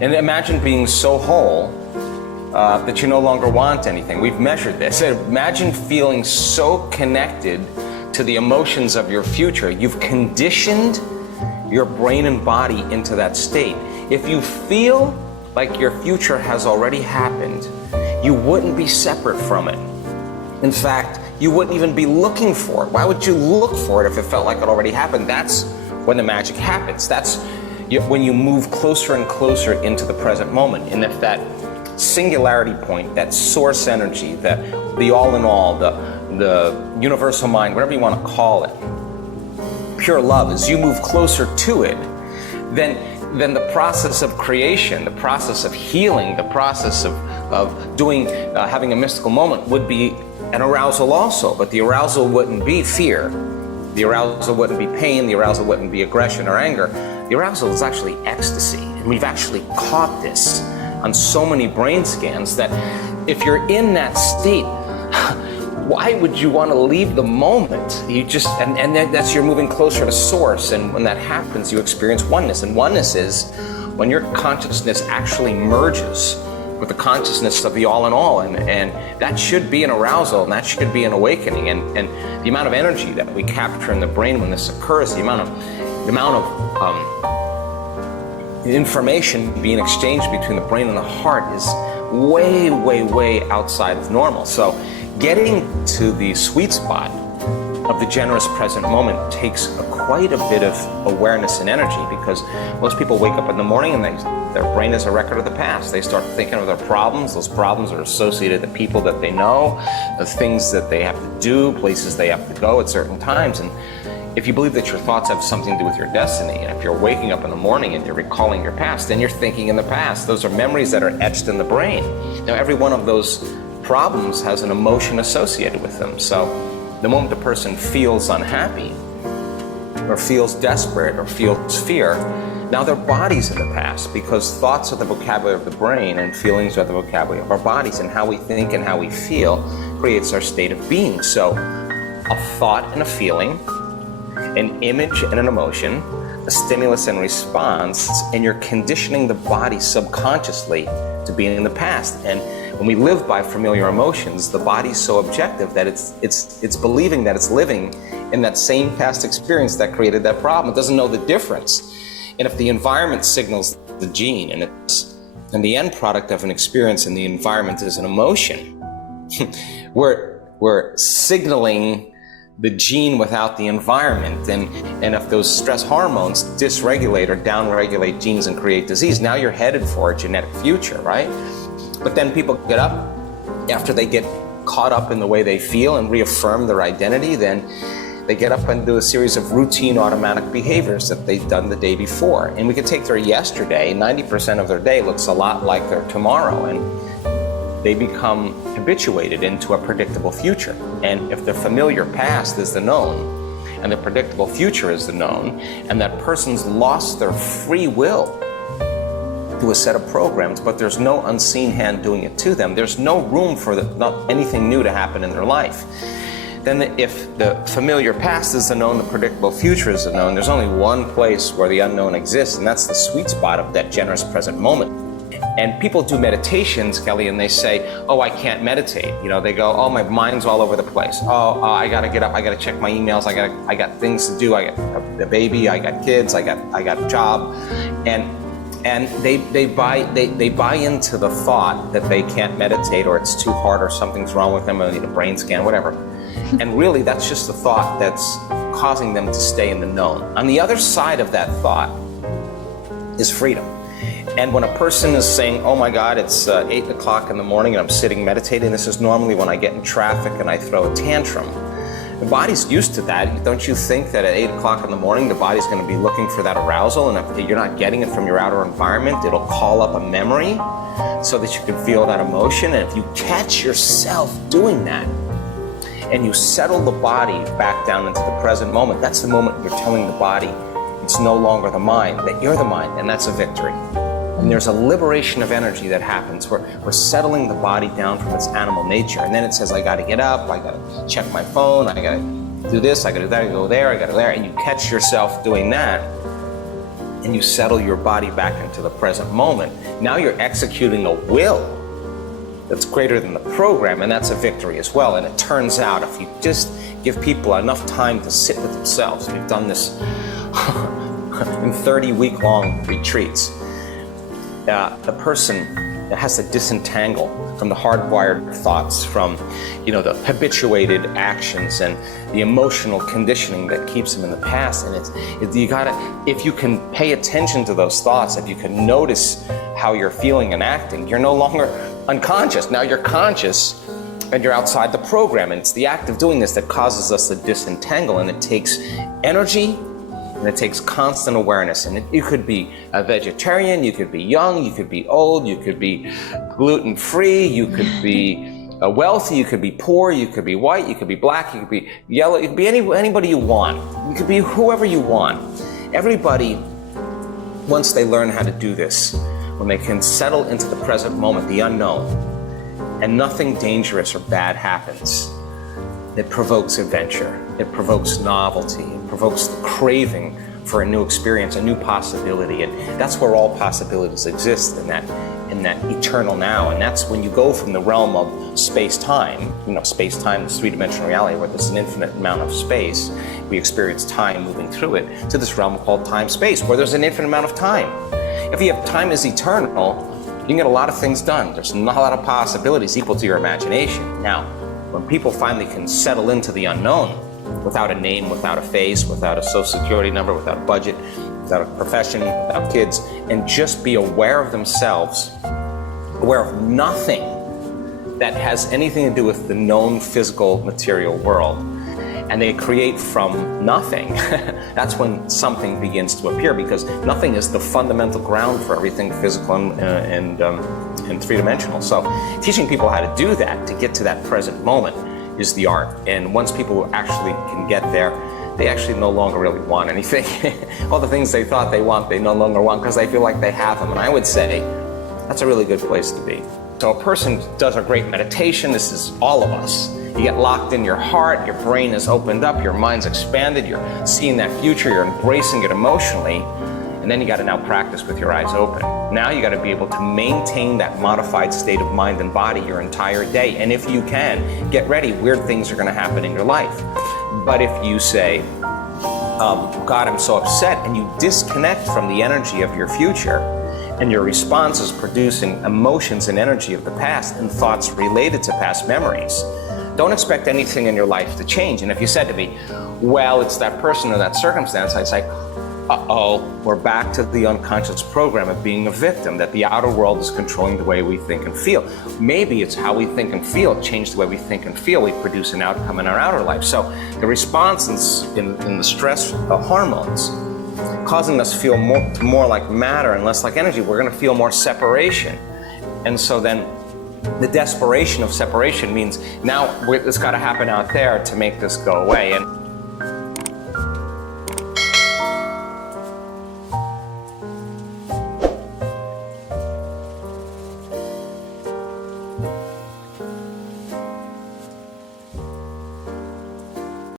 And imagine being so whole that you no longer want anything. We've measured this. Imagine feeling so connected to the emotions of your future. You've conditioned your brain and body into that state. If you feel like your future has already happened, you wouldn't be separate from it. In fact, you wouldn't even be looking for it. Why would you look for it if it felt like it already happened? That's when the magic happens. That's when you move closer and closer into the present moment. And if that singularity point, that source energy, the all in all, the universal mind, whatever you want to call it, pure love, as you move closer to it, then the process of creation, the process of healing, the process of doing, having a mystical moment would be an arousal also. But the arousal wouldn't be fear. The arousal wouldn't be pain. The arousal wouldn't be aggression or anger. The arousal is actually ecstasy. And we've actually caught this on so many brain scans that if you're in that state, why would you want to leave the moment? You just, and that's, you're moving closer to source. And when that happens, you experience oneness. And oneness is when your consciousness actually merges with the consciousness of the all in all. And that should be an arousal, and that should be an awakening. And the amount of energy that we capture in the brain when this occurs, the amount of information being exchanged between the brain and the heart is way, way, way outside of normal. So getting to the sweet spot of the generous present moment takes quite a bit of awareness and energy, because most people wake up in the morning and their brain is a record of the past. They start thinking of their problems. Those problems are associated with the people that they know, the things that they have to do, places they have to go at certain times. And if you believe that your thoughts have something to do with your destiny, and if you're waking up in the morning and you're recalling your past, then you're thinking in the past. Those are memories that are etched in the brain. Now, every one of those problems has an emotion associated with them. So the moment a person feels unhappy, or feels desperate, or feels fear, now their body's in the past, because thoughts are the vocabulary of the brain and feelings are the vocabulary of our bodies, and how we think and how we feel creates our state of being. So a thought and a feeling, an image and an emotion, a stimulus and response, and you're conditioning the body subconsciously to being in the past. And when we live by familiar emotions, the body's so objective that it's believing that it's living in that same past experience that created that problem. It doesn't know the difference. And if the environment signals the gene, and the end product of an experience in the environment is an emotion, we're signaling the gene without the environment. And if those stress hormones dysregulate or downregulate genes and create disease, now you're headed for a genetic future, right? But then people get up, after they get caught up in the way they feel and reaffirm their identity, then they get up and do a series of routine automatic behaviors that they've done the day before. And we could take their yesterday, 90% of their day looks a lot like their tomorrow, and they become habituated into a predictable future. And if the familiar past is the known, and the predictable future is the known, and that person's lost their free will to a set of programs, but there's no unseen hand doing it to them, there's no room for not anything new to happen in their life. Then if the familiar past is the known, the predictable future is the known, there's only one place where the unknown exists, and that's the sweet spot of that generous present moment. And people do meditations, Kelly, and they say, oh, I can't meditate. You know, they go, oh, my mind's all over the place. Oh, I gotta get up, I gotta check my emails, I got things to do, I got a baby, I got kids, I got a job. And they buy into the thought that they can't meditate, or it's too hard, or something's wrong with them, or they need a brain scan, whatever. And really, that's just the thought that's causing them to stay in the known. On the other side of that thought is freedom. And when a person is saying, oh my God, it's 8 o'clock in the morning and I'm sitting meditating, this is normally when I get in traffic and I throw a tantrum. The body's used to that. Don't you think that at 8 o'clock in the morning, the body's going to be looking for that arousal, and if you're not getting it from your outer environment, it'll call up a memory so that you can feel that emotion. And if you catch yourself doing that, and you settle the body back down into the present moment, that's the moment you're telling the body it's no longer the mind, that you're the mind, and that's a victory. And there's a liberation of energy that happens. We're settling the body down from its animal nature. And then it says, I gotta get up, I gotta check my phone, I gotta do this, I gotta do that, I gotta go there, I gotta go there. And you catch yourself doing that, and you settle your body back into the present moment, now you're executing a will that's greater than the program, and that's a victory as well. And it turns out, if you just give people enough time to sit with themselves, we've done this in 30-week-long retreats, the person has to disentangle from the hardwired thoughts, from the habituated actions and the emotional conditioning that keeps them in the past. And you gotta, if you can pay attention to those thoughts, if you can notice how you're feeling and acting, you're no longer unconscious. Now you're conscious and you're outside the program. And it's the act of doing this that causes us to disentangle, and it takes energy and it takes constant awareness. And you could be a vegetarian, you could be young, you could be old, you could be gluten-free, you could be wealthy, you could be poor, you could be white, you could be black, you could be yellow, you could be anybody you want. You could be whoever you want. Everybody, once they learn how to do this, when they can settle into the present moment, the unknown, and nothing dangerous or bad happens, it provokes adventure, it provokes novelty, it provokes the craving for a new experience, a new possibility. And that's where all possibilities exist, in that eternal now. And that's when you go from the realm of space-time, space-time is three-dimensional reality where there's an infinite amount of space, we experience time moving through it, to this realm called time-space, where there's an infinite amount of time. If you have time is eternal, you can get a lot of things done. There's not a lot of possibilities equal to your imagination. Now, when people finally can settle into the unknown, without a name, without a face, without a social security number, without a budget, without a profession, without kids, and just be aware of themselves, aware of nothing that has anything to do with the known physical material world, and they create from nothing, that's when something begins to appear, because nothing is the fundamental ground for everything physical and three-dimensional. So teaching people how to do that, to get to that present moment, is the art. And once people actually can get there, they actually no longer really want anything. All the things they thought they want, they no longer want, because they feel like they have them. And I would say that's a really good place to be. So a person does a great meditation. This is all of us. You get locked in your heart, your brain is opened up, your mind's expanded, you're seeing that future, you're embracing it emotionally, and then you got to now practice with your eyes open. Now you got to be able to maintain that modified state of mind and body your entire day. And if you can, get ready, weird things are going to happen in your life. But if you say, God, I'm so upset, and you disconnect from the energy of your future, and your response is producing emotions and energy of the past and thoughts related to past memories, don't expect anything in your life to change. And if you said to me, well, it's that person or that circumstance, I'd say, uh-oh, we're back to the unconscious program of being a victim, that the outer world is controlling the way we think and feel. Maybe it's how we think and feel, change the way we think and feel, we produce an outcome in our outer life. So the response in the stress hormones, causing us to feel more like matter and less like energy, we're going to feel more separation. And so then the desperation of separation means now it's got to happen out there to make this go away. And